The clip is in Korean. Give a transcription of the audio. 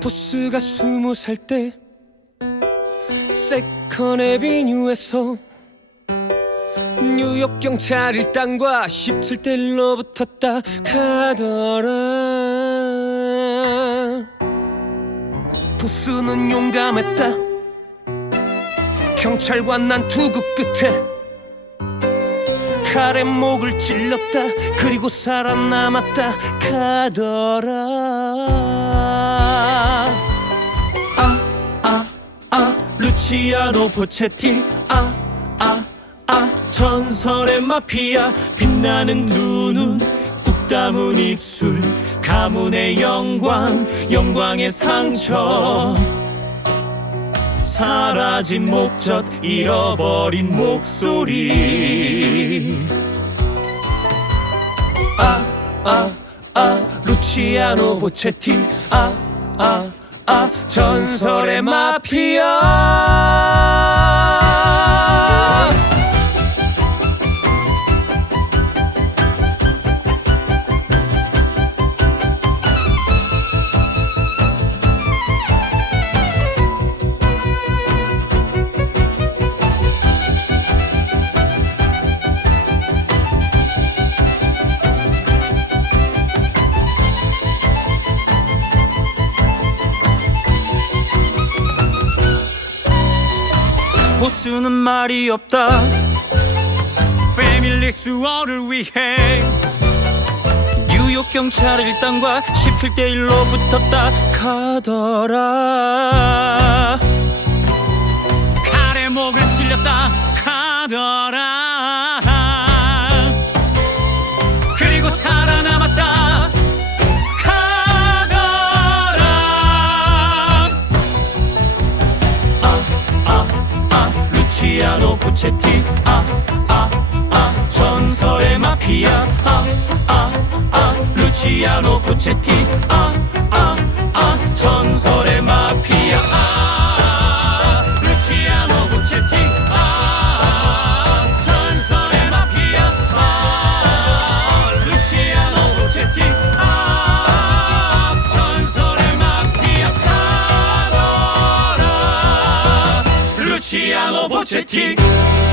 보스가 스무 살 때 세컨 에비뉴에서 뉴욕 경찰 일당과 17대 1로 붙었다 가더라. 보스는 용감했다. 경찰관 난 투구 끝에 칼에 목을 찔렀다. 그리고 살아남았다. 가더라 치아노 포체티. 아 아 아 전설의 마피아. 빛나는 두 눈 꾹 담은 입술 가문의 영광 영광의 상처. 사라진 목젖 잃어버린 목소리. 아 아 아 루치아노 보체티. 아아 아 전설의 마피아 보스는 말이 없다. 패밀리 수어를 위해 뉴욕 경찰 일당과 17대 1로 붙었다. 가더라. 칼에 목을 찔렸다. 가더라 루치아노 부체티 아 전설의 마피아. 아 아 아 루치아노 부체티. 아 아 아 전설 가